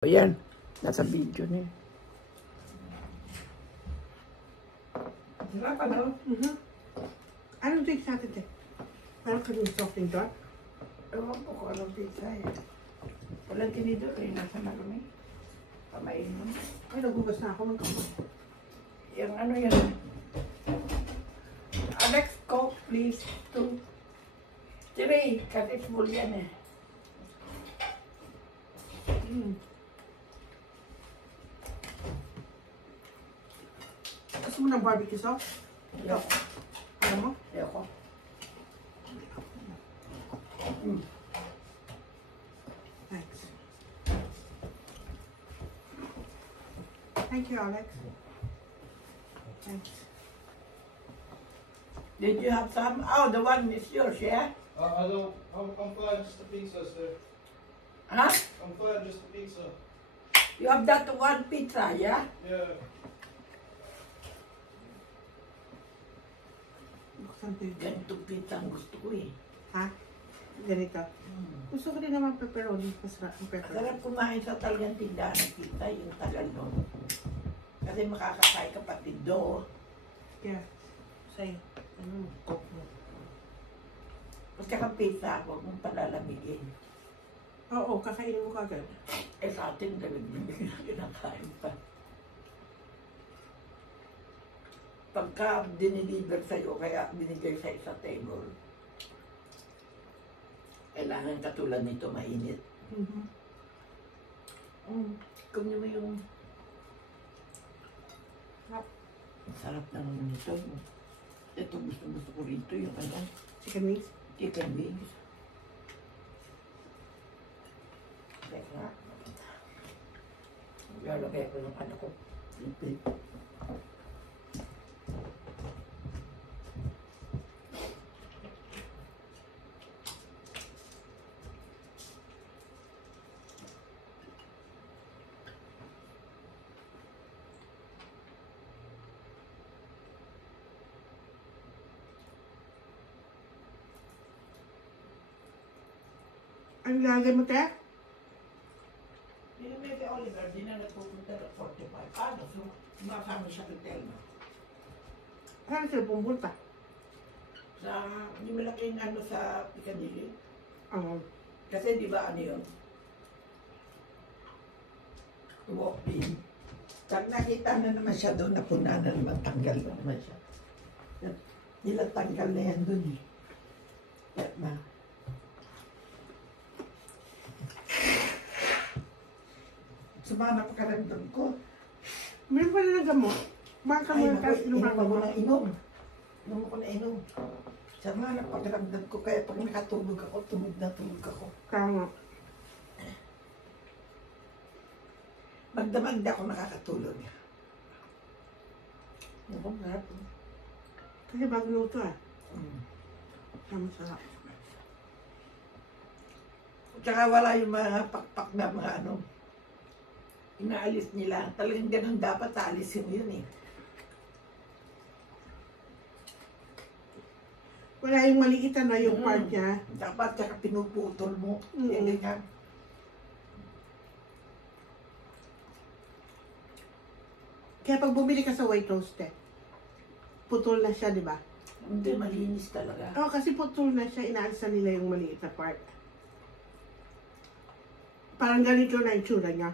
Ayan, nasa video na yun. Sarap ano? Anong drink sa atin, te? Parang kaming soft drink doon? Ewan ko kung anong pizza eh. Walang tinidor eh, nasa marumi. Pamain mo. Ay, nagugas na ako ng kamay. Yung ano yan. Alex, Coke, please. 2. 3, kasi full yan eh. Gusto mo ng barbecue sauce? Ayoko. Alam mo? Ayoko. Thanks. Thank you, Alex. Thanks. Did you have some? Oh, the one is yours, yeah? I don't. I'm fine. Just a pizza, sir. Huh? I'm fine. Just a pizza. You have that one pizza, yeah? Yeah. Buksan ko yun. Ganitong pizza ang gusto ko eh. Ha? Ganito. Gusto ko din naman pepperoni. Masarap ang pepperoni. Masarap kumain sa talagang tindahan ng pizza, yung tagal nun. Kasi makakakay ka pati do. Yeah. Sa'yo. Ano? Coke mo. Basta kang pizza, huwag mong palalamigin. Oo, kakainin mo kagad. Eh sa atin, dawid na kinakain pa. Pagka diniliver sa'yo, kaya binigay sa isa table, kailangan katulad nito mainit. Kung nyo mo yung... Ang sarap naman nito. Ito gusto ko rito yung ano, Chicken wings? chicken wings. Teka. Lalagay ko ng ano ko. Ipit. Ang lagay mo, te? Yung may Oliver, di na nagpupunta ng 45. Ano? So, makasama siya kay Telma. Saan sila pumunta? Sa, yung malaking ano sa Piccadilly. Oo. Kasi di ba ano yun? Walk in. Pag nakita na naman siya doon, napuna na naman, tanggal na naman siya. Nilang tanggal na yan doon eh. Kaya na. Sumama pa karamdam ko. Meron pa na ng gamot. Baka mo Ay, yung naku, kasi inom lumang ako gamot. ng inom. Inom ako na inom. Sama na pagkaramdam ko, kaya pag nakatulog ako, tulog na tulog ako. Tama. Magdamag na ako nakakatulog. Naku, sarap. Kasi bago luto ah. Mm. Tama, sarap. Tsaka wala yung mga pakpak na mga ano. Inaalis nila. Talagang ganun dapat aalisin mo yun eh. Wala yung maliit na yung part niya. Dapat tsaka pinuputol mo. Mm. Yan ganyan. Kaya pag bumili ka sa white toast, putol na siya, di ba? Hindi, malinis talaga. Oo, kasi putol na siya, inaalis na nila yung maliit na part. Parang ganito na yung tsura niya.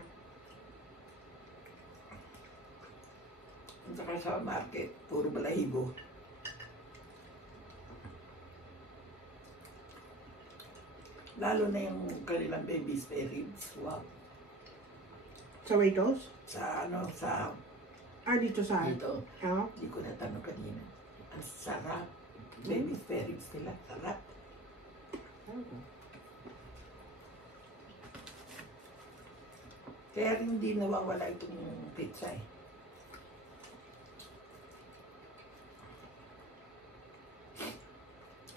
At saka sa market, puro balahibo. Lalo na yung kanilang baby spare ribs. Wow. Sa white toast? Sa ano, sa Dito sa... dito. Oo. Hindi ko natanong kanina. Ang sarap. Baby spare ribs nila. Sarap. Kaya rin hindi nawawala itong pizza eh.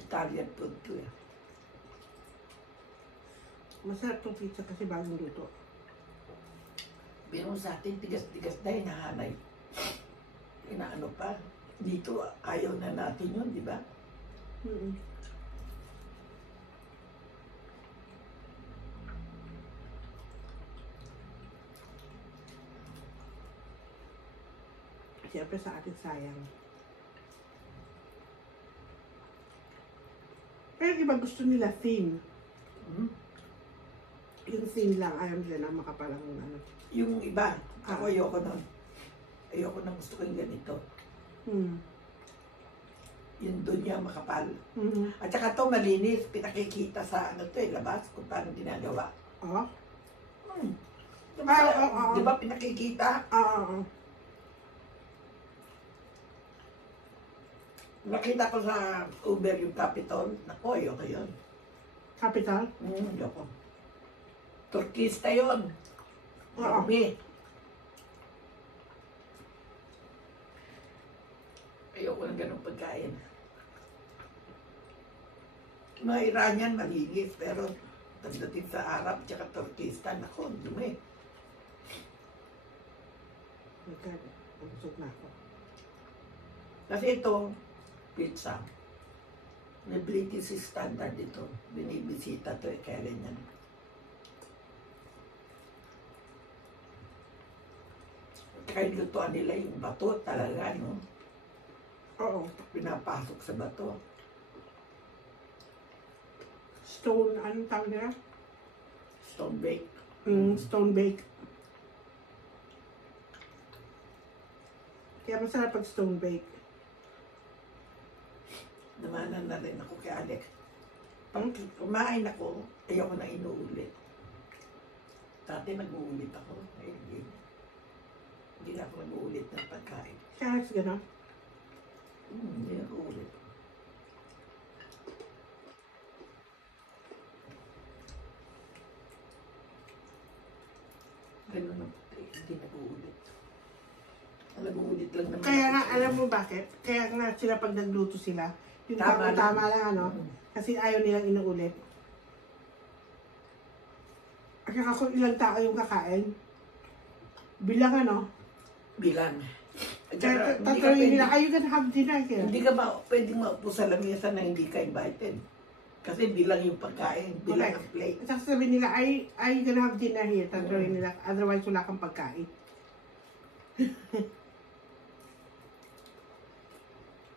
Italian food to eh. Masarap tong pizza kasi bagong luto. Pero sa atin, tigas-tigas na hinahanay. Inaano pa. Dito, ayaw na natin yun, di ba? Siyempre sa atin sayang. Pero yung iba gusto nila thin. Hmm? Yung thin lang, ayaw nila na makapalang ano. Yung iba, ako ayoko nun. Ayoko nang gusto ko yung ganito. Hmm. Yung doon niya makapal. Mm-hmm. At saka to malinis, pinakikita sa ano to labas kung paano ginagawa. Oh? Hmm. Oo. Di ba pinakikita? Oo. Nakita ko sa Uber yung Capitol. Naku, ayoko yun. Capital? Ayoko. Turkista yun. Oo. Marumi. Ayoko ng ganong pagkain. Mga Iranian malinis, pero pagdating sa Arab tsaka Turkista, naku, dumi. Busog na ako. Kasi ito, pizza. May British standard ito. Binibisita to kailan yan. Kaya lutuan nila yung bato talaga, no? Oo. Pinapasok sa bato. Stone, anong tawag nila? Stone bake. Stone bake. Kaya masarap pag stone bake. Namanan na rin ako kay Alex. Pag kumain ako, ayoko na inuulit. Dati nag-uulit ako. Hindi na ako nag-uulit ng pagkain. Kaya Alex gano'n? Hindi nag-uulit. Ganun ang hindi nag-uulit. Nag-uulit lang naman. Kaya ako nga, sa- alam mo bakit? Kaya nga sila pag nagluto sila, yung Tama tama lang. lang ano, kasi ayaw nilang inuulit. At saka kung ilang tao yung kakain, bilang ano, Bilang. At kaya saka, hindi ka tatanungin pwede, nila, are you gonna have dinner here? hindi ka pwedeng maupo sa lamesa na hindi ka invited. Kasi bilang yung pagkain, bilang ang plate. At saka sabihin nila, are you gonna have dinner here? Tatanungin nila, otherwise wala kang pagkain.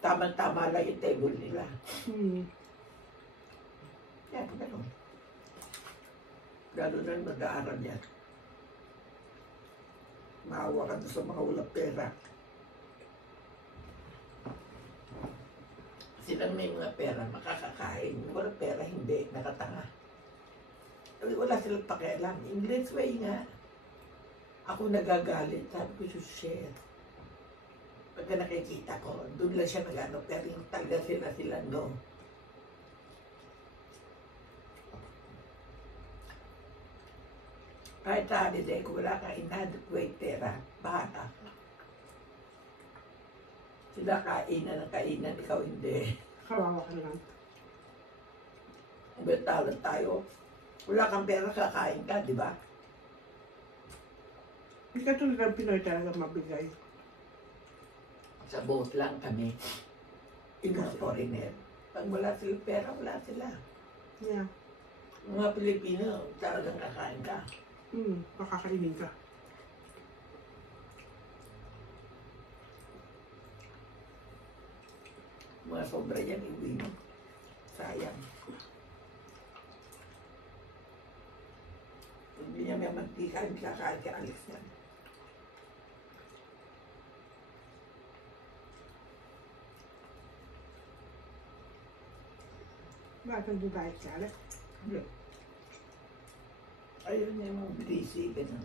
Tama-tama lang yung table nila. Yan, gano'n. Gano'n na mag-aaral yan. Maawa ka doon sa mga walang pera. Silang may mga pera, makakakain. Walang pera, hindi. Nakatanga. Wala silang pakialam. English way nga. Ako nagagalit. Sabi ko, share. Pagka nakikita ko, doon lang siya nag-ano, pero yung talaga sila no. Kahit sa holiday, kung wala kang inadequate pera, bahala. Sila kainan ng kainan, ikaw hindi. Kawawa ka naman. Betalan tayo. Wala kang pera, kakain ka, di ba? Hindi ka tulad ng Pinoy talaga mabigay. Sa boat lang kami. Yung mga foreigner. Pag wala silang pera, wala sila. Yeah. Mga Pilipino, talagang kakain ka. Makakainin ka. Mga sobra yan, iuwi mo. Sayang. Kung hindi niya may mantika, hindi kakain ka alis yan. Bakit nagdudayet ka, Alex? Ayun yung mga busy, ganun.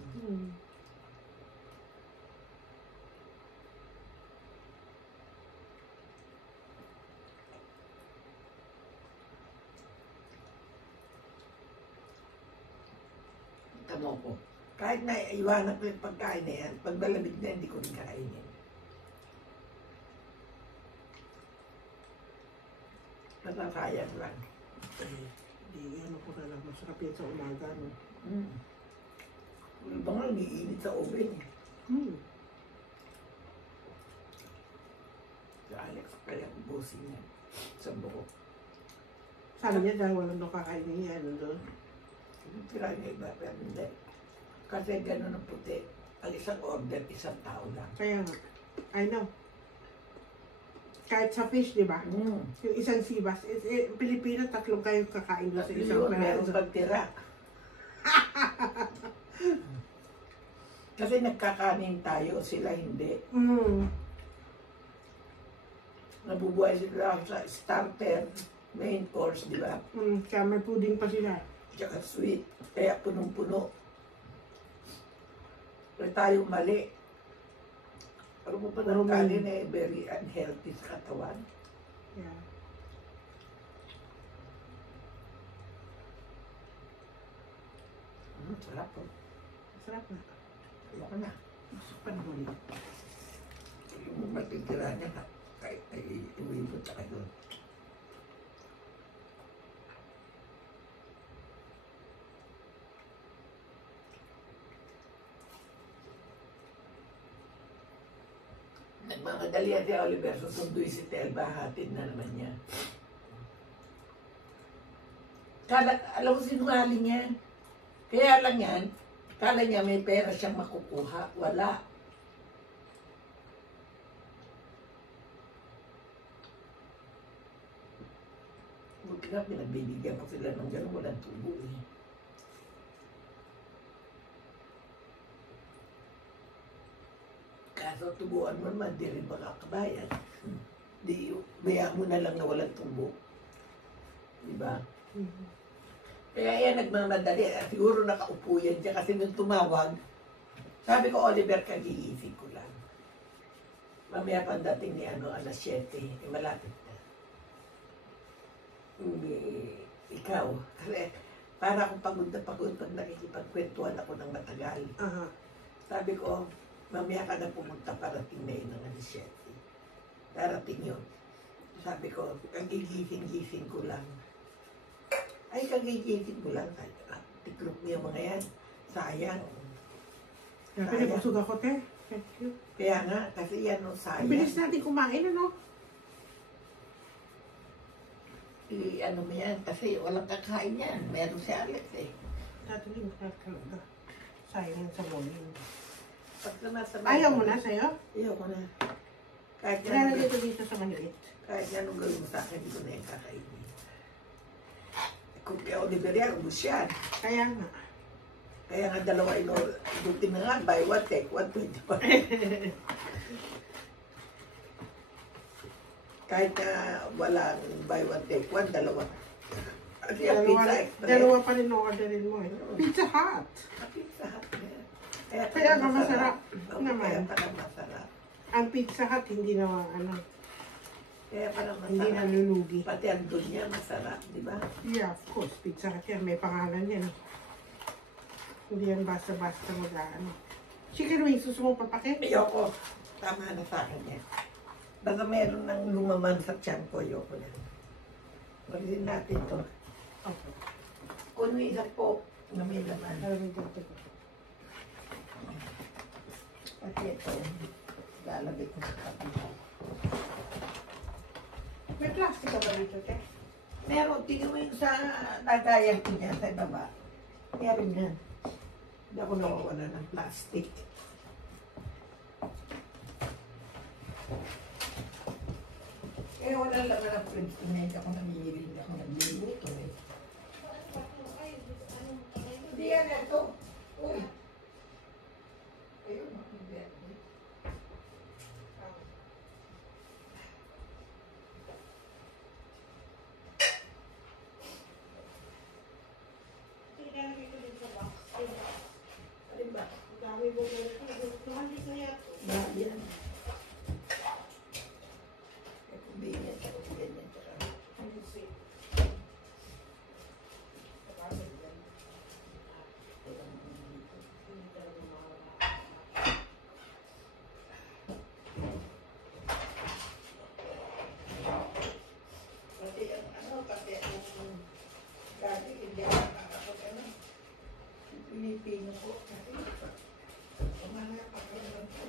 Tamo ko. Kahit na iwanan ko yung pagkain na yan, pag malamig na, hindi ko rin kainin. Nasasayang lang. Hindi, ano ko na lang. Masarap yan sa umaga, no? Wala ba nga, umiinit sa oven eh. Si Alex, kaya ubusin niya sa buko. Sabi niya dahil walang doon kakainin niya, ano doon? Tira niya iba, pero hindi. Kasi gano'n ang puti. Ang isang order, isang tao lang. Kaya nga. I know. Kahit sa fish, di ba? Mm. Yung isang sibas. Pilipino, 3 kayo kakain doon sa isang Yun, meron peraso. pagtira. Kasi nagkakanin tayo, sila hindi. Nabubuhay sila sa starter, main course, di ba? Kaya may pudding pa sila. Tsaka sweet, kaya punong-puno. Pero tayo mali. Pero mo pa ng kanin eh, very unhealthy sa katawan. Yeah. Sarap po. Sarap na. Ayoko na. Gusto pa na ulit. Yung matitira niya na, kahit ay iuwi mo tayo doon. Nagmamadali yan si Oliver, susunduin si Telba, hatid na naman niya. Alam mo sinungaling yan. Kaya lang yan, kala niya may pera siyang makukuha. Wala. Buti nga pinagbibigyan ko sila ng gano'n, walang tubo eh. Kaso tubuan mo naman, di rin makakabayan. Di, bayaan mo na lang na walang tubo. Diba? Kaya yan nagmamadali. Siguro nakaupo yan dyan kasi nung tumawag, sabi ko, Oliver, kagigising ko lang. Mamaya pandating ni alas 7, malapit na. Ikaw, kasi para akong pagod na pagod pag nakikipagkwentuhan ako ng matagal. Sabi ko, mamaya ka na pumunta, parating na yun ng alas 7. Darating yun. Sabi ko, kagigising-gising ko lang. Ay, kagigising ko lang. Tiklop niyo mga yan. Sayang. Kaya pinabusog ako, te. Thank you. Kaya nga, kasi yan no, sayang. Ang bilis natin kumain, ano? Ano mo yan, kasi walang kakain yan. Meron si Alex eh. Natin yung kakalaga. Sayang sa morning. Pagka nasa Ayaw mo na sa'yo? Ayaw ko na. Kahit Kaya yan, dito sa maliit. kahit yan ang gawin mo sa akin, hindi ko na yung kakainin. Kung kaya Oliver yan, ubus yan. Kaya nga. Kaya nga dalawa buti na nga, buy one, take one, 25. Kahit na walang buy one, take one, dalawa. Kasi ang Pizza Express. Dalawa pa rin orderin mo eh. Pizza Hut. Ang Pizza Hut na yan. Kaya nga masarap Oo, naman. Kaya pala masarap. Ang Pizza Hut hindi na ano, Kaya pala hindi masarap. nalulugi. Pati ang doon niya masarap, di ba? Yeah, of course. Pizza Hut yan. May pangalan yan. Hindi yan basta-basta mag-ano. Chicken wings, gusto mo papakit? Ayoko. Tama na sa akin yan. Basta meron ng lumaman sa tiyan ko, ayoko na. Pagdating natin to. Okay. Kung may isa po na may laman. Maraming dito. Pati ito, lalagay ko sa kapila. May plastic ka ba dito, te? Meron, tingin mo yung sa lagayan ko niya sa baba. Meron yan. Hindi ako nawawala ng plastic. Eh, wala lang na fridge ko na hindi ako namimili, hindi ako nagluluto eh. Hindi yan ito. Uy. Ayun, hindi. Alin ba? Dami mo na ito. Tumalit na yan. Dami yan. Eh, kung di yan, tsaka kung ganyan, tsaka. Pati ang pati ang gabi, hindi ako nakakapag Pilipino ko. Kasi, kumala pa ko naman ko.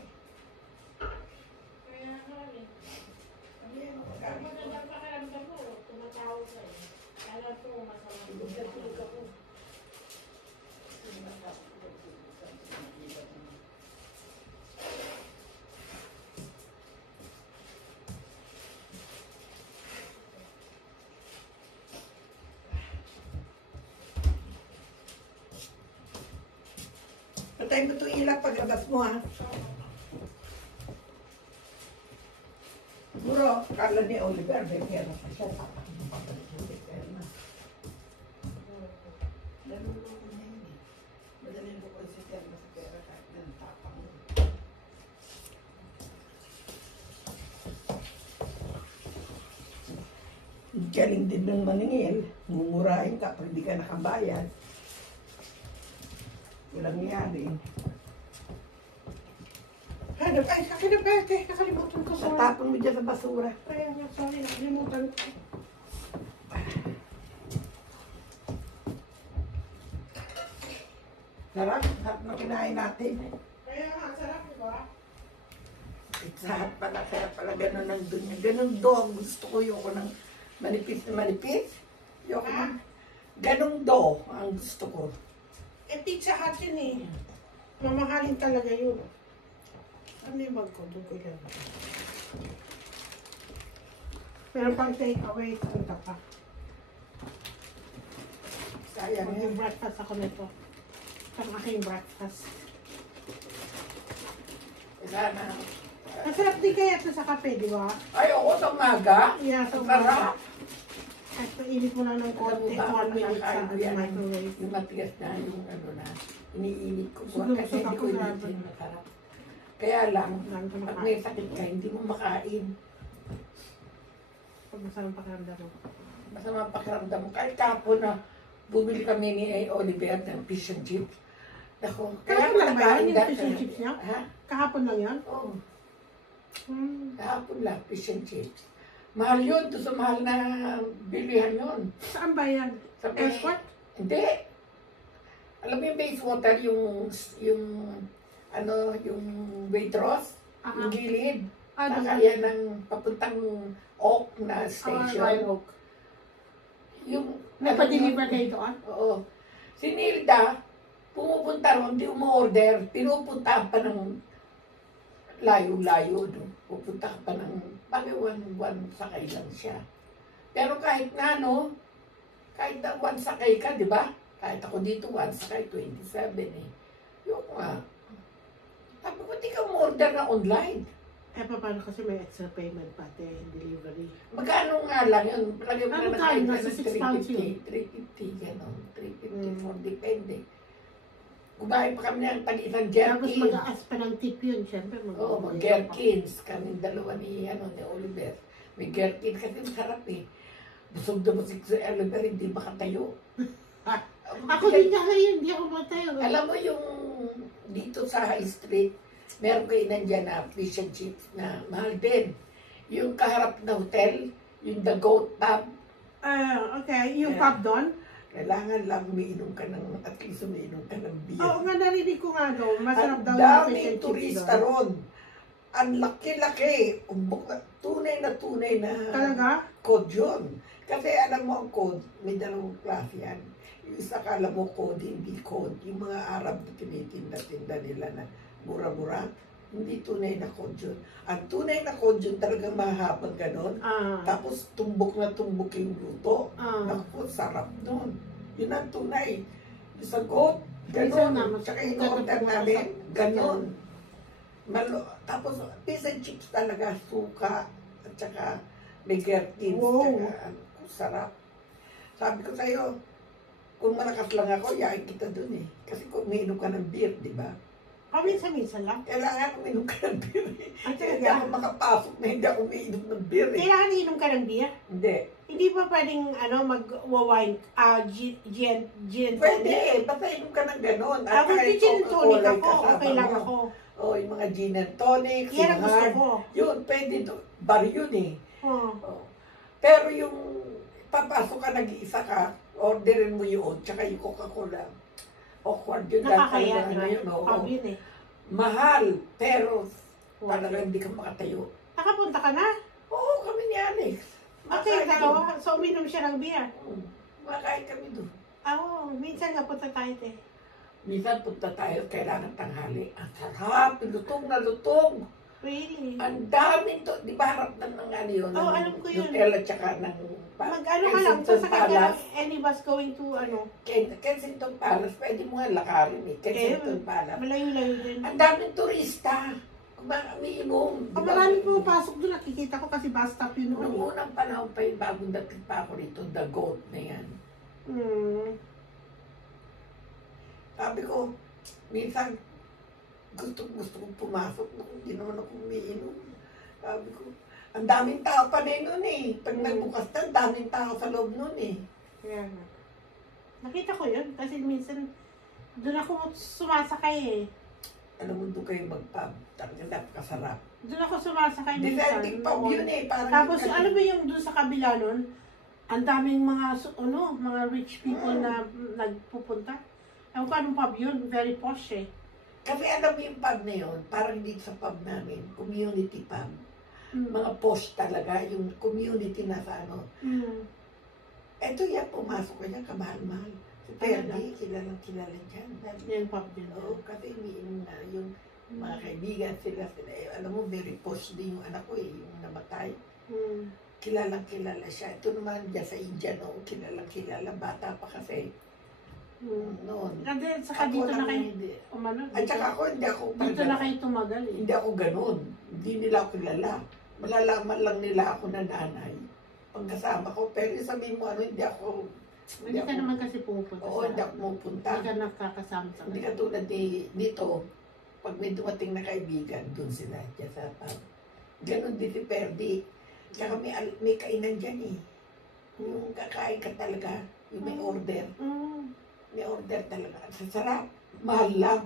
Patay mo itong ilaw paglabas mo, ha? Siguro, kala ni Oliver, may pera pa siya. Naluloko niya yun eh. Madaling ko si Terma sa pera kahit na natapang mo. Galing din ng maningil. Mumurahin ka, pero hindi ka nakabayad. Walang iyari. Hanap, ay, akin na pwede. Nakalimutan ko. Sorry. Natapon mo dyan sa basura. Kaya nga, sorry. Nakalimutan ko. Sarap, sarap na kinain natin. Kaya nga, sarap, di ba? Pizza Hut pala, kaya pala ganun ang doon. Ganun do, gusto ko yung ko ng manipis na manipis. Yung ko ng ganun do ang gusto ko. Eh, Pizza Hut yun eh. Mamahalin talaga yun. Ano yung bag ko? Doon ko yan. Pero pang take away, punta pa. Sayang Yung yun. breakfast ako nito. Ang aking breakfast. Sana. Masarap din kaya ito sa kape, di ba? Ay, oo, sa umaga. Yeah, sa Sarap. Kahit mainit mo lang ng konti, 1 minute sa microwave. Yung matigas na, yung ano na, iniinit ko. Siguro Kasi gusto hindi ko ko initin masarap. Kaya lang, Lang ka pag makain. may sakit ka, hindi mo makain. Pag masarap pakiramdam mo. Masama ang pakiramdam mo. Kahit kahapon na bumili kami ni Oliver ng fish and chips. Ako, Kahapon lang ba nakain yun, yung dati. fish and chips niya? Ha? Kahapon lang yan? Oo. Hmm. Kahapon lang, fish and chips. Mahal yun, doon sa mahal na bilihan yun. Saan ba yan? Sa Airport? Hindi. Alam mo yung Bayswater, yung Waitrose, Aha. yung gilid. Ah, doon. Kaya ng papuntang Oak na Royal station. Oak. Yung, Nagpa-deliver kayo doon? Oo. Si Nilda, pumupunta ron, di umorder, pinupunta pa ng layo-layo doon. Pupunta pa ng, bali one sakay lang siya. Pero kahit na, no, kahit na one sakay ka, di ba? Kahit ako dito, one sakay, 27 eh. Yung nga, sabi ko, di ka umorder na online. Eh, paano kasi may extra payment pati delivery? Magkano nga lang yun? Lagyan mo Ano na tayo? ng Nasa 6 pounds yun. 350, gano'n. 350, Mm. 4, depende. Kumain pa kami ng tag-isang Tapos jerkin. mag-aas pa ng tip yun, syempre. Oo, mag-gherkins. Kaming dalawa ni Oliver. May gherkins kasi masarap eh. Busog na busog sa Oliver, hindi makatayo. Ako din nga ngayon, hindi ako matayo. Alam mo yung dito sa High Street, meron kayo nandyan na fish and chips na mahal din. Yung kaharap na hotel, yung The Goat Pub, Okay, yung Yeah. pub doon? kailangan lang umiinom ka ng, at least umiinom ka ng beer. Oo nga, narinig ko nga doon. Masarap Ang daw yung fish daming and chips turista doon. ron. Ang laki-laki. Umbok na, tunay na Talaga? code yun. Kasi alam mo ang code, may dalawang klase yan. Yung isa kala mo code, hindi code. Yung mga Arab na tinitinda-tinda nila na mura-mura, hindi tunay na code yun. Ang tunay na code yun talagang mahabang ganon. Tapos tumbok na tumbok yung luto. Naku, sarap nun. Yun ang tunay. Yung sa goat, Minsan ganon. naman, Tsaka ganun in-order po namin, sa- ganon. Tapos fish and chips talaga, suka, at saka may gherkins. Wow. Tsaka, sarap. Sabi ko sa'yo, kung malakas lang ako, yain kita dun eh. Kasi kung umiinom ka ng beer, di ba? Minsan-minsan lang. Kailangan umiinom ka ng beer eh. Ay, Hindi talaga? ako makapasok na hindi ako umiinom ng beer eh. Kailangan inom ka ng beer? Hindi. Hindi pa pwedeng mag-wine, gin and Pwede tonic? eh. Basta inom ka ng ganon. At Ako, kahit gin and tonic Coca-Cola ako. kasama Okay lang mo. ako. Oh, yung mga gin and tonic, Yan ang gusto hard. ko. Yun, pwede doon. Bar yun eh. Oh. Oh. Pero yung papasok ka, nag-iisa ka, orderin mo yun, tsaka yung Coca-Cola. Awkward yun. Nakakaya, dahil di ba? yun, oo. Pub yun eh. Mahal, pero talaga Okay. hindi ka makatayo. Nakapunta ka na? Oo, kami ni Alex. Okay, Makain dalawa. So, uminom siya ng beer. doon. Makain kami doon. Minsan nga punta tayo Minsan punta tayo, kailangan tanghali. Ang sarap, lutong na lutong. Really? Ang daming to, di ba harap ng ano yun? Oo, ng alam ko yun. Nutella tsaka ng Mag-ano ka lang, Kensington sasakay ka lang, Palace. any bus going to, ano, Kensington Palace, pwede mo nga lakarin eh. Kensington Palace. malayo-layo din. Ang daming turista. Umiinom. Oh, maraming pumapasok doon, nakikita ko kasi bus stop yun Noong noon. unang panahon pa yung bagong dating pa ako rito, the goat na yan. Hmm. Sabi ko, minsan, gusto kong pumasok, hindi naman ako umiinom. Sabi ko, ang daming tao pa rin nun eh. Pag nagbukas na, ang daming tao sa loob nun eh. Kaya nga. Nakita ko yun kasi minsan doon ako sumasakay eh. Alam mo, doon kayo mag-pub. Talagang napakasarap. Doon ako sumasakay minsan. Defending pub yun eh. Parang Tapos yung- ano ba yung doon sa kabila nun? Ang daming mga mga rich people na nagpupunta. Ewan ko anong pub yun, very posh eh. Kasi alam mo yung pub na yun, parang dito sa pub namin, community pub. Mm. Mga posh talaga, yung community na sa ano. Mm. Eto yan, pumasok ka niya, kamahal-mahal. Si Talaga? Perdi, kilala dyan. Yung pub din. Oo, kasi umiinom na yung mga kaibigan sila. Eh, alam mo, very posh din yung anak ko eh, yung namatay. Mm. Kilala siya. Ito naman dyan sa India, no? Kilala, bata pa kasi. Mm. Noon. Kasi saka dito na kayo, Hindi. umano, At saka ako, hindi ako dito na kayo tumagal eh. Hindi ako ganun. Hindi nila ako kilala. Malalaman lang nila ako na nanay. Pagkasama ko, pero sabihin mo ano, hindi ako... Hindi ka naman kasi pumupunta Oo, hindi ako pupunta. Hindi ka nakakasama sa Hindi katulad dito, pag may dumating na kaibigan, dun sila, dyan sa pub. Ganon din si Perdi. Tsaka may kainan dyan eh. Yung kakain ka talaga, yung may order. Mm. May order talaga. Sa sarap. Mahal lang.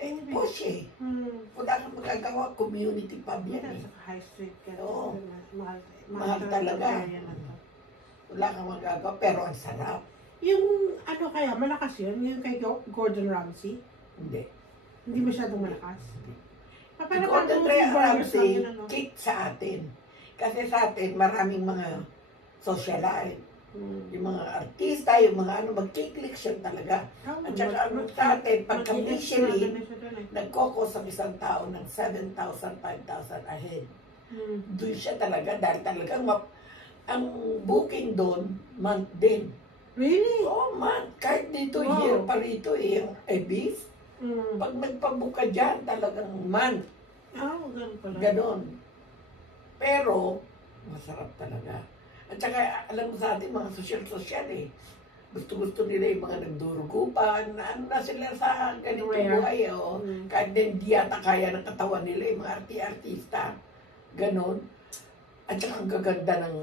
Eh, posh eh. Mm. Wala kang magagawa, community pub yan eh. Sa high street ka. Oo. Mahal, Mahal talaga. yan na to. Wala kang magagawa, pero ang sarap. Yung ano kaya, malakas yun? Yung kay Gordon Ramsay? Hindi. Hindi masyadong malakas? Si Paano Gordon burgers Ramsay, lang yun, ano? kick sa atin. Kasi sa atin, maraming mga socialite. Mm. Yung mga artista, yung mga ano, mag-click siya talaga. At saka ano sa atin, pagka Michelin, nagkokos ang isang tao ng 7,000, 5,000 ahead. Mm. Doon siya talaga, dahil talagang ang booking doon, month din. Really? Oo, month. Kahit dito, Wow. year pa rito eh, yung Ibis. Mm. Pag nagpabook ka dyan, talagang month. Ganun pala. Ganon. Pero, masarap talaga. At saka, alam mo sa atin, mga social eh. Gusto nila yung mga nagdurugupan, na ano na sila sa ganitong Rare. buhay. Oh. Mm. Kahit hindi yata kaya ng katawan nila, yung mga artista. Ganon. At saka ang gaganda ng,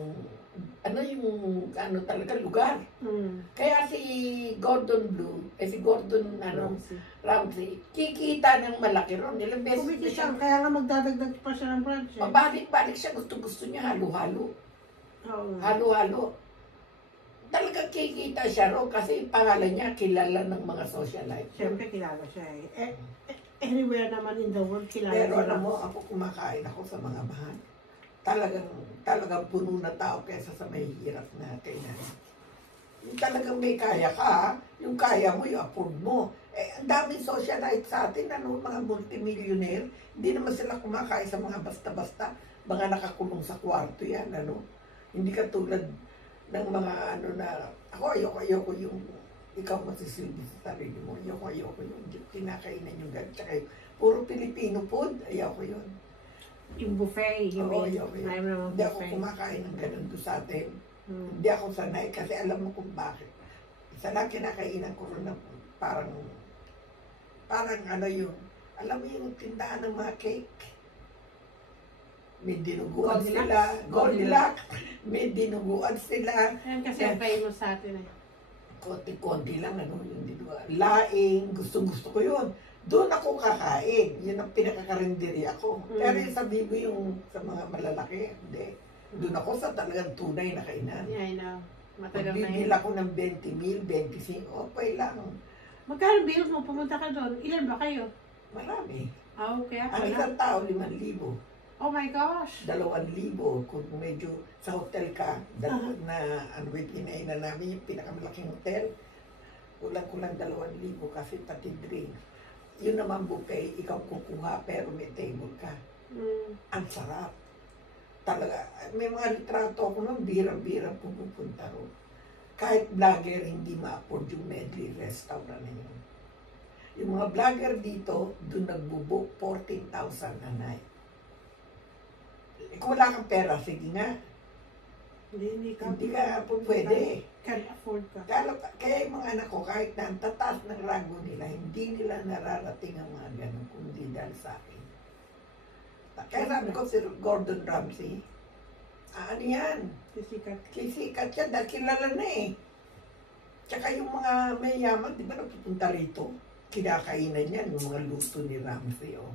talaga lugar. Mm. Kaya si Gordon Ramsay, kikita ng malaki ron. Ilang beses na Kumikita siya. siya, kaya nga magdadagdag pa siya ng branch eh. Pabalik-balik siya, gusto niya halo-halo. Oo. Halo-halo. Talagang kikita siya ron kasi yung pangalan niya kilala ng mga socialite. Siyempre kilala siya eh. Anywhere naman in the world kilala Pero siya. alam mo, ako kumakain ako sa mga bahan. Talagang puno na tao kaysa sa mahihirap na kainan. Yung talagang may kaya ka, yung kaya mo, yung afford mo. Eh, ang daming socialite sa atin, mga multimillionaire, hindi naman sila kumakain sa mga basta-basta, mga nakakulong sa kwarto yan, Hindi katulad ng mga ako ayoko yung ikaw masisilbi sa sarili mo, ayoko yung kinakainan yung ganyan, tsaka yung puro Filipino food, ayoko yun. Yung buffet, you Oo, mean? ayoko yun. Ayaw naman Hindi ako buffet. kumakain ng ganun doon sa atin. Mm. Hindi ako sanay kasi alam mo kung bakit. Isa lang kinakainan ko rin na parang yun. Alam mo yung tindahan ng mga cake? May dinuguan Goldilocks? sila. Goldilocks. May dinuguan sila. Yan kasi ang famous sa atin eh. Konti-konti lang, yung dinuguan. Laing, gusto ko yun. Doon ako kakain. Yun ang pinakakarinderya ko. Pero yung sabi mo yung sa mga malalaki, hindi. Doon ako sa talagang tunay na kainan. Yeah, I know. Matagal na Pagbibil yun. ako ng 20,000, 25, okay lang. Magkano bills mo? Pumunta ka doon. Ilan ba kayo? Marami. Okay, Ang ako na. isang tao, 5,000. Oh my gosh. 2,000. Kung medyo sa hotel ka, na pinainan namin yung pinakamalaking hotel, kulang-kulang 2,000 kasi pati drink. Yun naman buffet, ikaw kukuha pero may table ka. Ang sarap. Talaga, may mga litrato ako nung bira-bira pumupunta ro. Kahit vlogger, hindi ma-afford yung medley restaurant na yun. Yung mga vlogger dito, doon nagbubook 14,000 a night. Kung wala kang pera, sige nga. Hindi ka Po pwede. can afford ka. Kaya yung mga anak ko, kahit na ang tataas ng rango nila, hindi nila nararating ang mga ganun, kundi dahil sa akin. Kaya sabi ko si Gordon Ramsay, ano yan? Sisikat. Kisikat yan dahil kilala na eh. Tsaka yung mga mayaman, di ba napupunta rito? Kinakainan yan, yung mga luto ni Ramsay. Oh.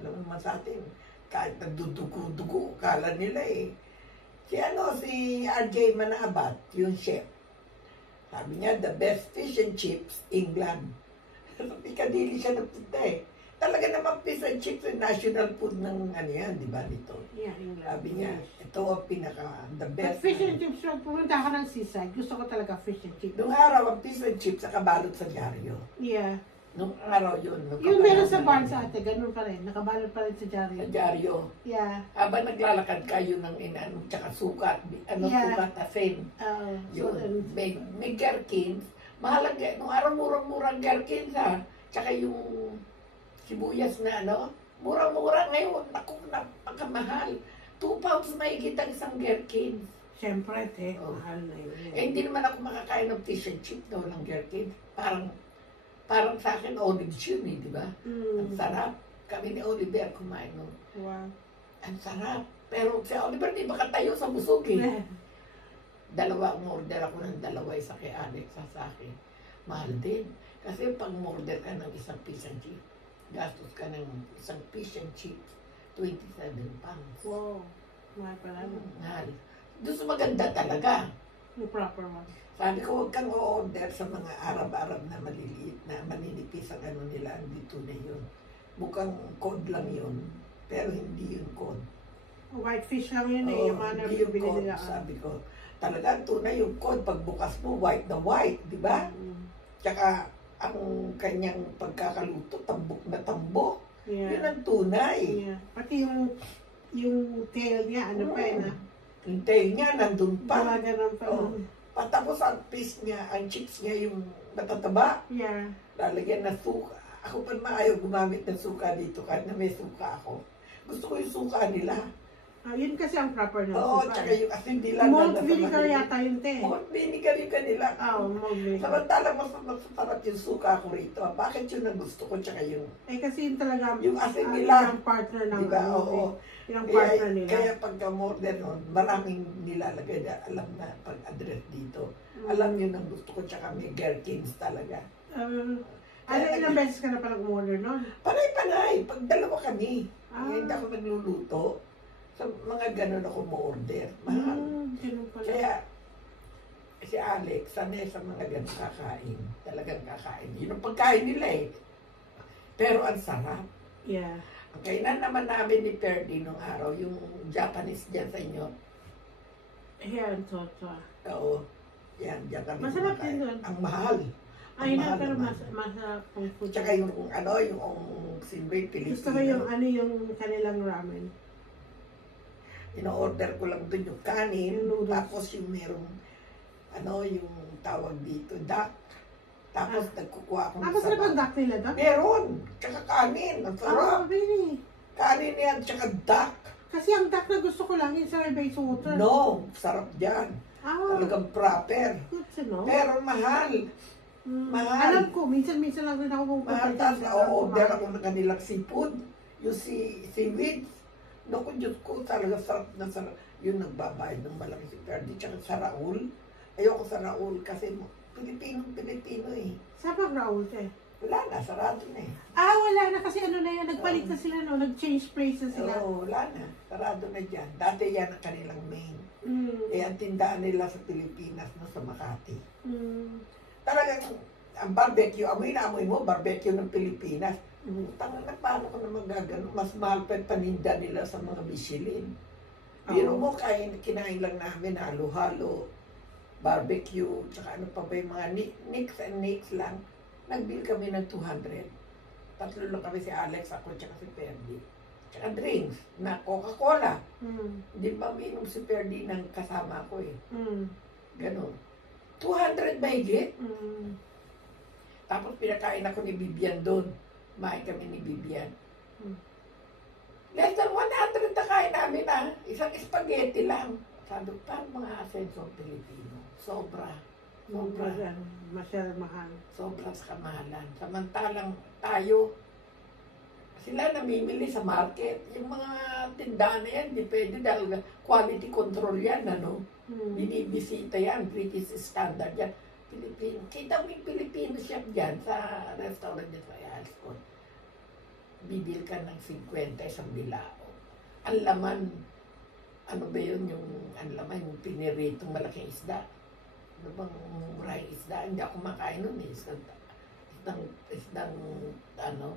Alam mo naman sa atin, kahit nagdudugo-dugo, kala nila eh. Si RJ Manabat, yung chef. Sabi niya, the best fish and chips, England. Sa Piccadilly siya napunta eh. Talaga naman fish and chips yung national food ng ano yan, di ba dito? Yeah, England. Sabi niya, ito ang the But best. fish and chips, so pumunta ka ng seaside, gusto ko talaga fish and chips. Nung araw, ang fish and chips, nakabalot sa dyaryo. Yeah. Nung araw yun. Yung meron sa barn sa ate, ganun pa rin. Nakabalot pa rin sa Sa dyaryo. dyaryo. Yeah. Habang naglalakad kayo ng inano, tsaka sukat, Yeah. sukat, asin. So, Yun, may gherkins. Mahalaga, nung araw murang-murang gherkins ha. Tsaka yung sibuyas na ano, murang-mura ngayon. Naku, napakamahal. 2 pounds mahigit ang isang gherkins. siyempre, Oh. mahal na yun. Hindi naman ako makakain ng fish and chip na walang gherkins. Parang sa akin, olives yun eh, di ba? Ang sarap. Kami ni Oliver kumain nun. Wow. Ang sarap. Pero si Oliver, di makatayo sa busog eh. Umorder ako ng dalawa, isa kay Alex, sa akin. Mahal din. Kasi pag umorder ka ng isang fish and chip, gastos ka ng isang fish and chips, 27 pounds. Wow. Mahal pala. Mahal. Doon sa maganda talaga. Yung proper one. Sabi ko, huwag kang o-order sa mga Arab-Arab na maliliit na maninipis ang ano nila, dito na yun. Mukhang cod lang yun, pero hindi yun cod. White fish lang yun eh. Yung mga hindi yung nabibili cod, nila. sabi ko. Talagang tunay yung cod, pagbukas mo, white na white, di ba? Tsaka, ang kanyang pagkakaluto, tambok na tambok. Yeah. Yun ang tunay. Yeah. Pati yung tail niya, ano pa yun ah. Yung tail niya, nandun pa. Gumaganon pa. Oh. Patapos ang piece niya, ang chips niya yung matataba. Yeah. Lalagyan na suka. Ako pa naman ayaw gumamit ng suka dito kahit na may suka ako. Gusto ko yung suka nila. Yun kasi ang proper na Oo, suka. tsaka yung asin nila. Malt vinegar yata yun te. Malt vinegar yung kanila. Malt vinegar. Samantalang mas masarap yung suka ko rito. Bakit yun ang gusto ko? Tsaka yung Kasi yun talaga yung asin nila. yung partner ng diba? Oo. yung partner nila. Kaya pagka order nun, maraming nilalagay na alam na pag-address dito. Alam yun ang gusto ko. Tsaka may gherkins talaga. Ilang beses ka na palang umorder nun? Panay-panay. Pag dalawa kami. Hindi ako nagluluto. So, mga ganun ako mo-order. Mahal. Ganun pala. Kaya, si Alex, sanay sa mga ganun kakain. Talagang kakain. Yun ang pagkain nila eh. Pero ang sarap. Yeah. Ang kainan naman namin ni Perdi nung araw, yung Japanese dyan sa inyo. Yan, toto. Oo. Yan, dyan kami. Masarap kumakain. din doon. Ang mahal. Ay, mahal pero naman. masarap ang food. Tsaka yung Simboy Pilipino. Gusto ko yung kanilang ramen. Ino-order ko lang doon yung kanin, Yung noodles. tapos yung merong, yung tawag dito, duck. Tapos nagkukuha akong Masarap ang duck nila, duck? Meron, tsaka kanin, ang sarap. Really? Kanin yan, tsaka duck. Kasi ang duck na gusto ko lang yung sa base water. No, sarap dyan. Talagang proper. Good to know. Pero mahal. Mahal. Alam ko, minsan lang rin ako Mahal, tapos na-order ako ng kanilang seafood. Yung seaweed. Naku, Diyos ko, talaga sarap na sarap. Yun nagbabayad ng malaki si Perdi. Tsaka sa Raul. Ayoko sa Raul kasi Pilipino eh. Sa pag Raul eh? Wala na, sarado na eh. Wala na kasi ano na yan, nagpalit na sila no, nag-change place na sila. Oo, wala na. Sarado na dyan. Dati yan ang kanilang main. Eh, ang tindahan nila sa Pilipinas no, sa Makati. Talagang, ang barbecue, amoy na amoy mo, barbecue ng Pilipinas. Tanga na, paano ko naman gagano? Mas mahal pa yung paninda nila sa mga Michelin. Biro mo, kinain lang namin, halo-halo, barbecue, tsaka ano pa ba yung mga nicks and nicks lang. Nag-bill kami ng 200. Tatlo lang kami si Alex, ako, tsaka si Perdi. Tsaka drinks na Coca-Cola. Mm. Hindi ba uminom si Ferdinand kasama ko eh. Mm. Ganon. 200 mahigit. Mm. Tapos pinakain ako ni Bibian doon. Kumain kami ni Bibian. Hmm. Less than 100 na kain namin isang spaghetti lang. Sabi ko, paano mga asenso Pilipino? Sobra. Sobra. Masyadong mahal. Sobra sa kamahalan. Samantalang tayo, sila namimili sa market. Yung mga tindahan na yan, di pwede dahil quality control yan, ano? Mm. Binibisita yan, British standard yan. Pilipino. Kita mo yung Filipino chef dyan sa restaurant dyan sa Alston. Bibil ka ng 50 isang bilao. Ang laman, ano ba yun yung, ang laman, yung piniritong malaking isda. Ano bang murang isda? Hindi ako makain nun eh. Isdang, ano,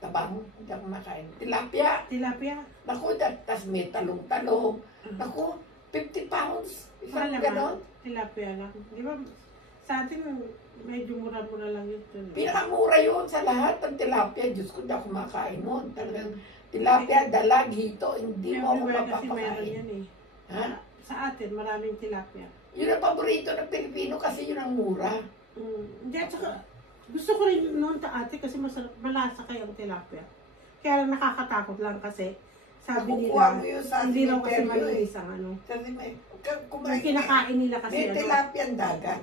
tabang. Hindi ako makain. Tilapia. Tilapia. Naku, tas may talong-talong. Naku, 50 pounds. Isang Mahal ganon. naman. Tilapia lang. Di ba, sa atin, medyo mura-mura lang yun. Pinakamura yun sa lahat ng tilapia. Diyos ko, hindi ako makain nun. Talagang tilapia, dalag, hito, hindi mo ako Everywhere kasi meron mapapakain. yan eh. Ha? Sa atin, maraming tilapia. Yun ang paborito ng Pilipino kasi yun ang mura. Hindi, at saka, gusto ko rin noon ate kasi masarap, malasa kayo ang tilapia. Kaya lang nakakatakot lang kasi, sabi Nakukuha nila, mo yun sa hindi raw kasi cemetery, malinis ang ano. Kasi may, Yung kumain kinakain nila kasi may ano. tilapia ang dagat.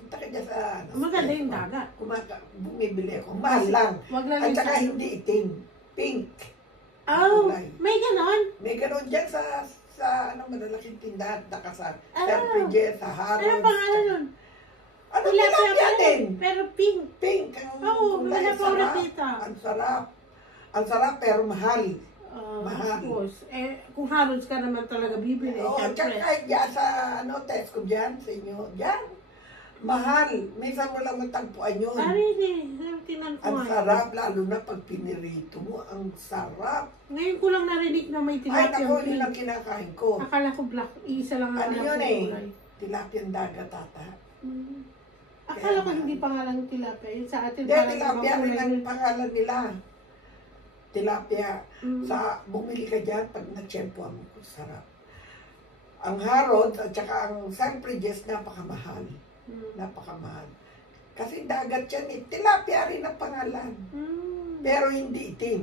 Punta ka dyan sa ano. Maganda yung dagat. Bumibili ako. Mahal lang. Wag lang At yung saka sa... hindi itim. Pink. Oh, kulay. may ganon. May ganun dyan sa ano, malalaking tindahan. Nakasar. Ah. Selfridges, sa Harrods. Ano pangalan nun? Ano Tilapia tilapia pa din? rin, pero pink. Pink. Ang Oo, kulay, wala pa ulit sarap. dito. Ang sarap. Ang sarap pero mahal. Mahal. Of course. Kung Harrods ka naman talaga bibili, Oo, tsaka syempre. kahit dyan sa Tesco dyan, sa inyo, dyan. Mahal. Minsan mo lang matagpuan yun. Really? Tinan ko Ang nga. sarap, lalo na pag pinirito mo. Ang sarap. Ngayon ko lang narinig na may Ay, tilapia naku, yun pink. ang kinakain ko. Akala ko black. Isa lang ang Ano alam yun kong eh? kulay. Tilapiyang dagat tata. Mm. Akala ko hindi pangalan tilapia. Yun sa atin Hindi, parang tilapia ibang rin kulay ang yun. pangalan nila. Tilapia. Mm. Bumili ka dyan, pag na-tsempoan mo, sarap. Ang Harrods at saka ang Selfridges, napakamahal. Mm. Napakamahal. Kasi dagat yan eh. Tilapia rin ang pangalan. Mm. Pero hindi itim.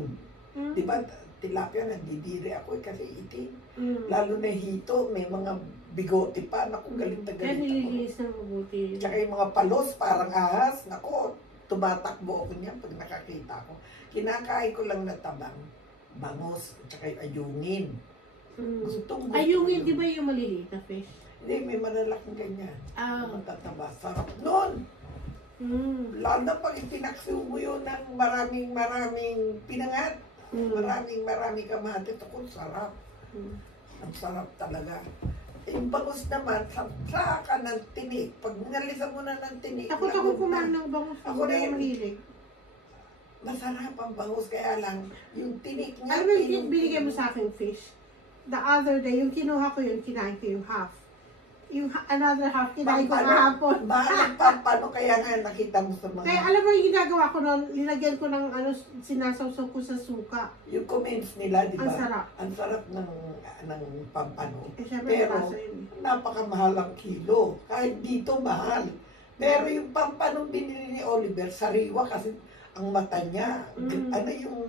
Mm. Di ba, tilapia, nandidiri ako eh, kasi itim. Mm. Lalo na hito, may mga bigote pa. Naku, galit na Kaya galit ako. nililinis ng mabuti. Tsaka yung mga palos, parang ahas. Naku, tumatakbo ako niya pag nakakita ko. Kinakain ko lang na tabang. Bangos, tsaka yung ayungin. Mm. Gustong Ayungin, di ba yung maliliit na fish? Hindi, may malalaking ganyan. Ah. Matataba. Sarap nun. Mm. Lalo na pag itinakso mo yun ng maraming pinangat. Mm. Maraming kamatis. Ako, sarap. Mm. Ang sarap talaga. Yung bangus naman, sa ka ng tinik. Pag nalisan mo na ng tinik, Takot ako lagod kumain na. ng bangus. Ako Hindi rin. ako mahilig. Masarap ang bangus, kaya lang, yung tinik niya. Ano ba yung binigay mo sa akin fish? The other day, yung kinuha ko yun, kinain ko yung half. Yung another half, kinain ko kahapon. Mahal pa, paano kaya nga nakita mo sa mga... Kaya alam mo yung ginagawa ko noon, linagyan ko ng ano, sinasawsaw ko sa suka. Yung comments nila, di ba? Ang sarap. Ang sarap ng pampano. Eh, syempre, Pero, nabasa yun. napakamahal ang kilo. Kahit dito, mahal. Pero yung pampano binili ni Oliver, sariwa kasi ang mata niya, Mm. ano yung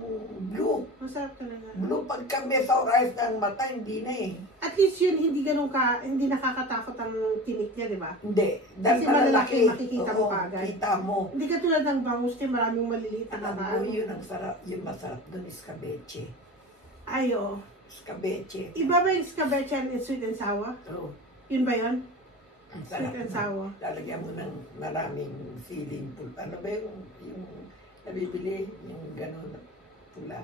blue. Masarap talaga. Blue, pagka mesorize ng mata, hindi na eh. At least yun, hindi hindi nakakatakot ang tinik niya, di ba? Hindi. Dahil Kasi malalaki, malalaki. makikita mo Oo, kaagad. kita mo. Hindi ka tulad ng bangus niya, maraming maliliit na Alam mo, kataan. yun ang sarap. Yung masarap dun, escabeche. Ayo. Escabeche. Iba ba yung escabeche and sweet and sour? Oo. Yun ba yun? Ang sarap. Sweet and sour. Lalagyan mo ng maraming siling pulpa. Ano ba yung nabibili? Yung gano'n na pula.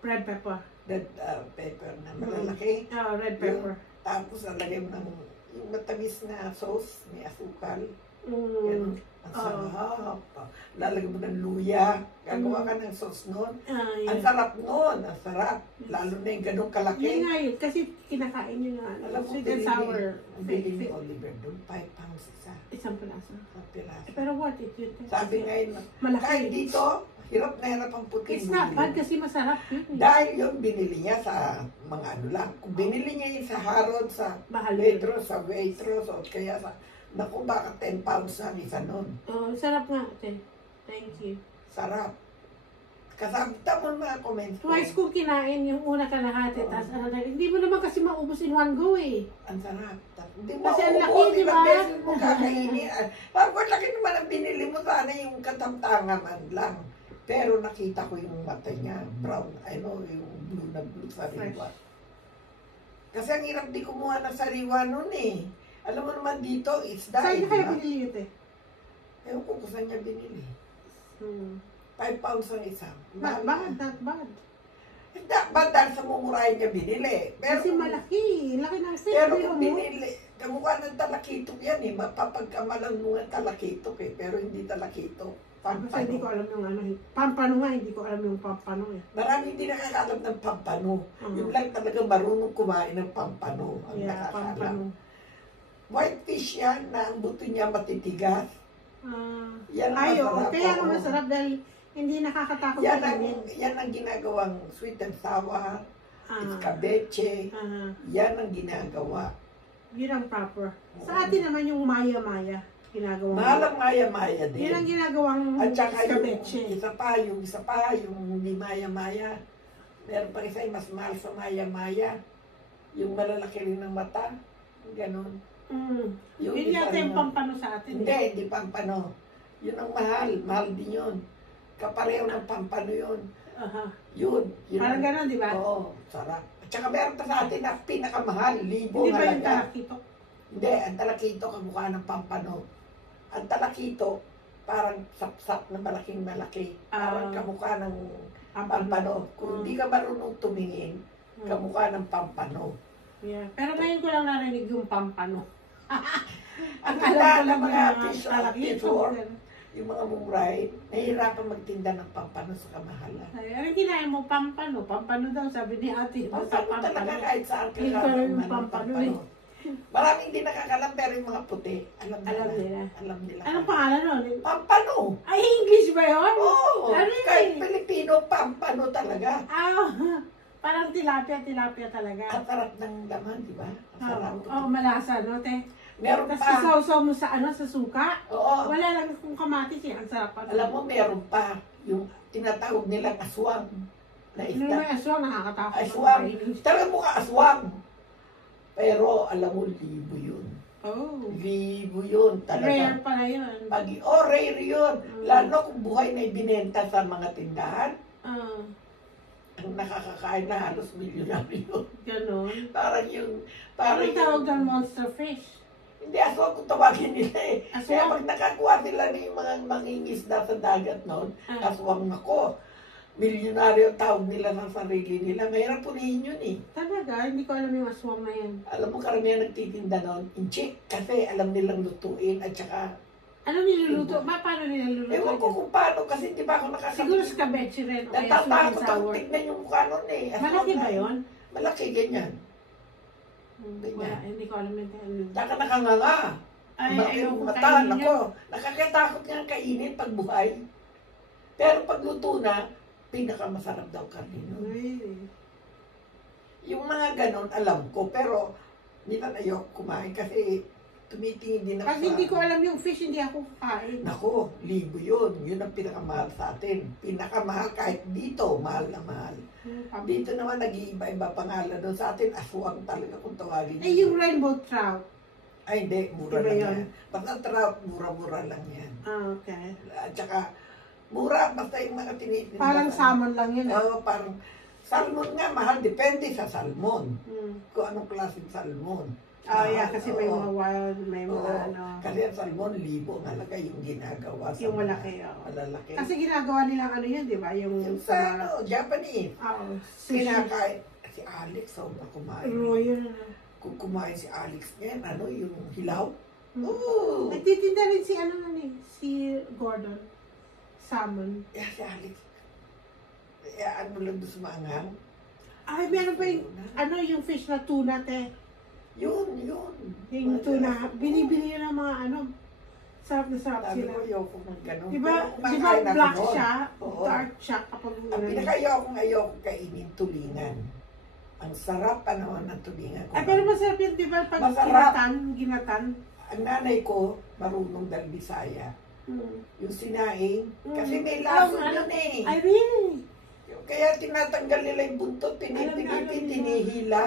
Red pepper. Red pepper na malalaki. Red pepper. Tapos lalagyan mo ng yung matamis na sauce, may asukal. Mm. Yan. Ang sarap. Lalagyan mo ng luya. Gagawa ka ng sauce nun. Ang Yan. sarap nun. Ang sarap. Lalo na yung ganun Yun kalaki. nga yun, kasi kinakain yun nga. Alam mo, Sweet and sour. ang bili ni Oliver doon, 5 pounds isa. Isang piraso. Sa piraso. Pero worth it yun. Sabi ngayon, Malaki. kahit dito, Hirap na hirap ang puting It's not bad bumili. kasi masarap yun. Dahil yun, binili niya sa mga ano lang. Kung binili niya yun sa Harrods, sa Mahal yun. Waitrose, o kaya sa, naku, baka 10 pounds ang isa nun. Oh, sarap nga, ate. Thank you. Sarap. Kasama mo mga comments ko. Twice kong kinain yung una kalahati, tapos ano na, hindi mo naman kasi maubos in one go eh. Ang sarap. Hindi mo Kasi ang laki, uubusin, di ba? ilang beses mo kakainin. Parang laki naman ang binili mo, sana yung katamtangan lang. Pero nakita ko yung mata niya, brown, yung blue na blue sariwa. Kasi ang hirap di kumuha ng sariwa nun eh. Alam mo naman dito, it's Saan dyed, niya kaya diba? binili ito eh? Ewan ko kung saan niya binili. Hmm. 5 pounds ang isa. Not bad, not bad. Hindi ba dahil sa mumurahin niya binili? Kasi malaki, laki ng steak. Pero Pero kung mo, binili, kamukha ng talakitok yan eh. Mapapagkamalan mo ng talakitok eh. Pero hindi talakitok. kasi hindi ko Pampano. alam yung ano eh. Pampano nga, hindi ko alam yung pampano eh. Marami hindi nakakalam ng pampano. Mhm. Yung lang talaga marunong kumain ng pampano. Ang Yeah, nakakalam. pampano. Whitefish yan na ang buto niya matitigas. Ah, Yan ang ay, oo. masarap. Kaya nga oo. masarap dahil hindi nakakatakot Yan na ang, din. yan ang ginagawang sweet and sour, escabeche. Yan ang ginagawa. Yun ang proper. Sa atin naman yung maya-maya. Ginagawa. Mahal ang maya-maya din. Yun ang ginagawang At saka yung escabeche. isa pa, yung hindi maya-maya. Meron pa isa yung mas mahal sa maya-maya. Yung malalaki rin ng mata. Ganon. Mm. Yung Yun isa yata rin yung ang- pampano sa atin. Hindi, eh. hindi pampano. Yun ang mahal. Mahal din yun. Kapareho ng pampano yun. Aha. Yun. Yun Parang ang- ganon, di ba? Oo, sarap. At saka meron pa sa atin na pinakamahal. Libo Hindi ba yung halaga. talakito? Hindi, ang talakito kamukha ng pampano. Ang talakito, parang sapsap na malaking-malaki. Parang kamukha ng pampano. Kung hindi ka marunong tumingin, kamukha ng pampano. Yeah. Pero ngayon ko lang narinig yung pampano. Ang Alam ko tanda ng lang mga yung fish talakito. yung mga mumray, nahihirapan magtinda ng pampano sa kamahalan. Ay, anong kinain mo? Pampano. Pampano daw, sabi ni ate. Basta Pampano talaga kahit saan ka Hindi ko alam yung pampano eh. Maraming hindi nakakalam pero yung mga puti, alam Alam nila. Alam nila. Anong pangalan nun? Pampano. Ay, English ba yun? Oo. Ano Kahit eh? Pilipino, pampano talaga. Ah, parang tilapia talaga. Ang sarap ng laman, di ba? Ang sarap. Oo, malasa, no, te? Meron Tapos pa. isaw-saw mo sa ano, sa suka. Oo. Wala lang kung kamatis eh. Ang sarap. Alam mo, meron pa. Yung tinatawag nilang aswang na Nung isda. may aswang, nakakatakot. Aswang. Kainin. Talaga mukha aswang. Pero alam mo, libo yun. Oh. Libo yun Rare talaga. pala yun. Rare yun. Lalo kung buhay na ibinenta sa mga tindahan, Ah, ang nakakakain na halos milyonaryo. ganon. Parang yung... Parang Anong tawag ng monster fish? Hindi, aswang kung tawagin nila eh. Aswang? Kaya pag nakakuha nila ng mga mangingisda sa dagat noon, aswang ako. Milyonaryo tawag nila sa sarili nila. Mahirap punihin yun eh. Talaga, hindi ko alam yung aswang na yan. Alam mo, karamihan nagtitinda noon, inchik. Kasi alam nilang lutuin at saka... Ano niluluto? Paano niluluto? Ewan ko kung paano kasi di ba ako Siguro nakakabit. scabeche rin. O kaya sweet and Natatakot ang sour. tignan yung mukha noon eh. Aswang Malaki na ba eh. yun? Malaki, ganyan. Wala, hindi ko alam yung Saka nakanganga. Ay, Malaki ayaw yung ko mata, kainin nako. yun. Nakakatakot nga kainin pag buhay. Pero pag luto na, pinakamasarap daw karne nun. Really? Yung mga ganon, alam ko. Pero, hindi na ayoko kumain kasi tumitingin din ako Pag hindi ko alam yung fish, hindi ako kakain. Nako, libo yun. Yun ang pinakamahal sa atin. Pinakamahal kahit dito, mahal na mahal. Dito naman nag-iiba-iba pangalan doon. Sa atin, aswang talaga kung tawagin. Eh, yung rainbow trout. Ay, hindi. Mura Iba lang yun. yan. Basta trout, mura-mura lang yan. Ah, okay. At saka, mura, basta yung mga tinitinda. Parang salmon lang yun. Eh. Oo, parang, salmon nga, mahal. Depende sa salmon. Mm. Kung anong klaseng salmon. Oh, yeah, kasi may Oo. mga wild, may mga Oo. ano. Kasi ang salmon, libo halaga yung ginagawa sa Yung mga malaki, oo. malalaki. Kasi ginagawa nilang ano yun, di ba? Yung Yung sa ano, Japanese. Oo. Sushi. Kinakain. Si Alex, na kumain. Royal. Kung kumain si Alex niyan, ano, yung hilaw. Mm. Oo. Nagtitinda rin si ano nun eh, si Gordon. Salmon. Yeah, si Alex. Ano lang doon sa maanghang. Ay, meron pa yung, ano, yung fish na tuna, te. Yun. Yung tuna, binibili yun ng mga ano, Sarap na sarap Sabi sila. ko, ayoko ng ganun. Diba, Pero kumakain ako black nun. siya, Oo. dark siya kapag Ang pinaka-ayoko kainin, tulingan. Ang sarap pa naman ng tulingan. Ay, pero masarap yun, di ba? Pag Masarap. ginatan. Ang nanay ko, marunong dal Bisaya. Mm. Yung sinaing, kasi may Oh, lason ano? yun eh. Ay, really? Kaya tinatanggal nila yung buntot, Alam na, pinipilitin, alam tinihila.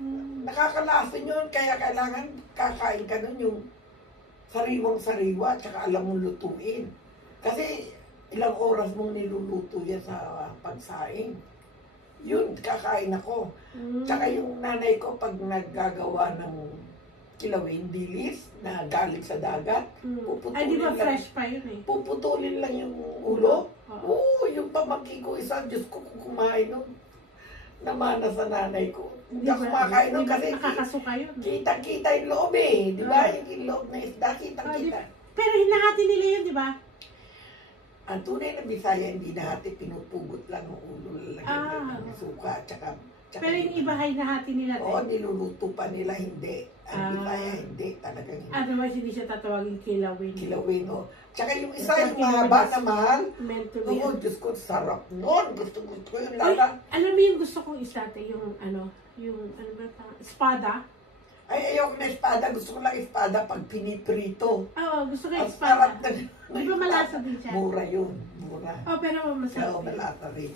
Mm. Nakakalason yun, kaya kailangan kakain ka nun yung sariwang-sariwa, tsaka alam mong lutuin. Kasi ilang oras mong niluluto yan sa pagsaing. Yun, kakain ako. Mm. Tsaka yung nanay ko, pag naggagawa ng kilawin, dilis, na galing sa dagat, Mm. puputulin Ay, di ba lang. fresh pa yun eh? Puputulin lang yung ulo. Oo. Oo, yung pamangkin ko isa, Diyos ko kung kumain nun. Namana sa nanay ko. Hindi ako kumakain nun kasi nakakasuka yun. kita-kita yung loob eh. Di ba? Ah. Yung loob na isda, kita-kita. Pero hinahati nila yun, di ba? Ang tunay na Bisaya, hindi nahati, pinupugot lang ang ulo. Lalagyan lang ng suka, tsaka Pero yung iba ay hinahati nila. Oo, niluluto pa nila, hindi. Ang Ah. Bisaya, hindi. Talagang hindi. Otherwise, hindi siya tatawagin kilawin. Kilawin, o. Tsaka yung isa, Tsaka yung mahaba na mahal. Meant to be. Oo, Diyos ko, sarap nun. Gusto ko yung Ay, lala. alam mo yung gusto kong isate, yung ano ba, espada. Ay, ayoko na espada. Gusto ko lang espada pag piniprito. Oo, gusto ko Ang espada. sarap na. Di ba malasa din siya? Mura yun. Mura. Oh, pero Oo, masarap. yun. malasa rin.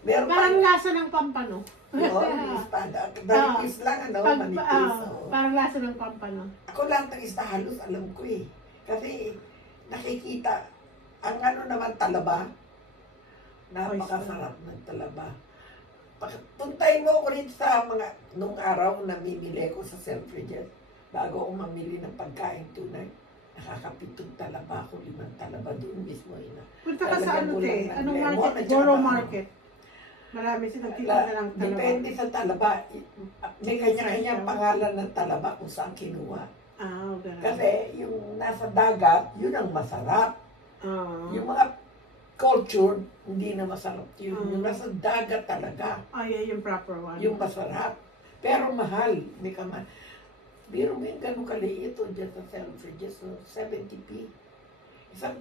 Meron Parang pang- lasa ng pampano. Oo, yung espada. Manipis lang, ano? Manipis. oo. Parang lasa ng pampano. Ako lahat ng isda halos alam ko eh. Kasi nakikita, ang ano naman talaba, napakasarap ng talaba. Puntahin mo ako rin sa mga, nung araw na mimili ko sa Selfridges, bago ako mamili ng pagkain tunay, nakakapitong talaba ako, 5 talaba doon mismo. Punta ka sa Lalagyan ano mo te? lang ng Anong lemon market? at saka Goro baka- Market. Marami silang titinda ng talaba. Depende sa talaba. May kanya-kanyang pangalan ng talaba kung saan kinuha. Ah, ganun. Kasi yung nasa dagat, yun ang masarap. Ah. Yung mga cultured, hindi na masarap yun. Mm. Yung nasa dagat talaga, Ah, yeah, yung proper one. yung masarap. Pero mahal. Hindi ka man. Biro mo yung ganun kaliit o dyan sa Selfridges, so 70p. Isang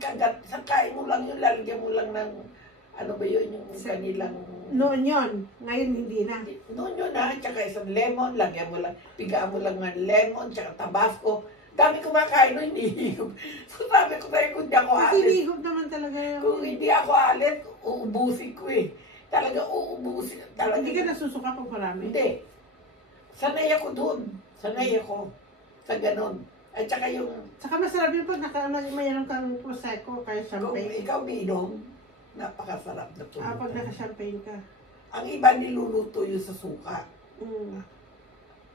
kain mo lang yun, lalagyan mo lang ng, ano ba yun, yung kanilang... Noon yun. Ngayon hindi na. Noon yun ha, tsaka isang lemon, lagyan mo lang, pigaan mo lang ng lemon, tsaka tabasco. Dami kumakain nun, hinihigop. So sabi ko tayo, kung di ako alis, Sinigop naman talaga yun. kung hindi ako alis, uubusin ko eh. Talaga uubusin. Talaga, Hindi ka nasusuka pag marami. Hindi. Sanay ako doon. Sanay ako sa ganon. At saka yung, Saka masarap yun pag mayroon kang prosecco kaya kung champagne. ikaw minom, napakasarap na to. Ah, pag naka-champagne ka. Ang iba niluluto yun sa suka. Mm.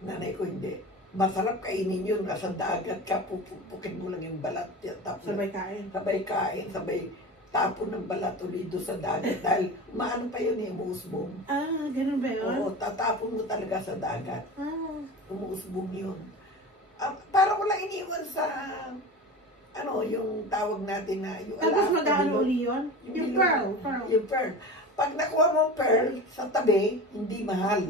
Nanay ko hindi. Masarap kainin yun. Nasa dagat ka, pupukin mo lang yung balat. Tapos Sabay kain. sabay kain, sabay tapon ng balat ulit doon sa dagat. Dahil maano pa yun eh, umuusbong. Ah, ganun ba yun? Oo, tatapon mo talaga sa dagat. Ah. Umuusbong yun. Parang wala iniwan sa, ano, yung tawag natin na, yung Tapos alaska mag-ano bilog. uli yun? Yung pearl. Yung pearl. Pag nakuha mo ang pearl sa tabi, hindi mahal.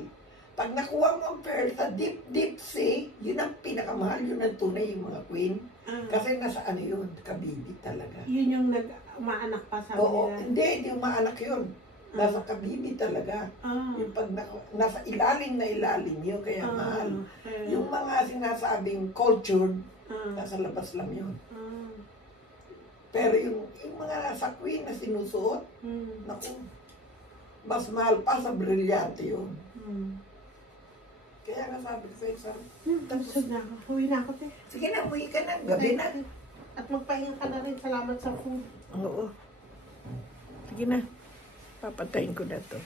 Pag nakuha mo ang pearl sa deep sea, yun ang pinakamahal, yun ang tunay yung mga queen. Ah. Kasi nasa ano yun, Kabibi talaga. Yun yung umaanak pa sa Oo, nila. hindi umaanak yun. Nasa Kabibi talaga. Ah. Yung pag nasa ilalim na ilalim yun, kaya mahal. Okay. Yung mga sinasabing cultured, Ah. nasa labas lang yun. Ah. Pero yung mga nasa queen na sinusuot, Mm. naku, mas mahal pa sa brilyante yun. Mm. Kaya nga sabi ko sa'yo, sabi, Tapos na ako. Huwi na ako, te. sige na, uwi ka na, gabi na. At magpahinga ka na rin. Salamat sa food. Oo. Sige na, papatayin ko na to.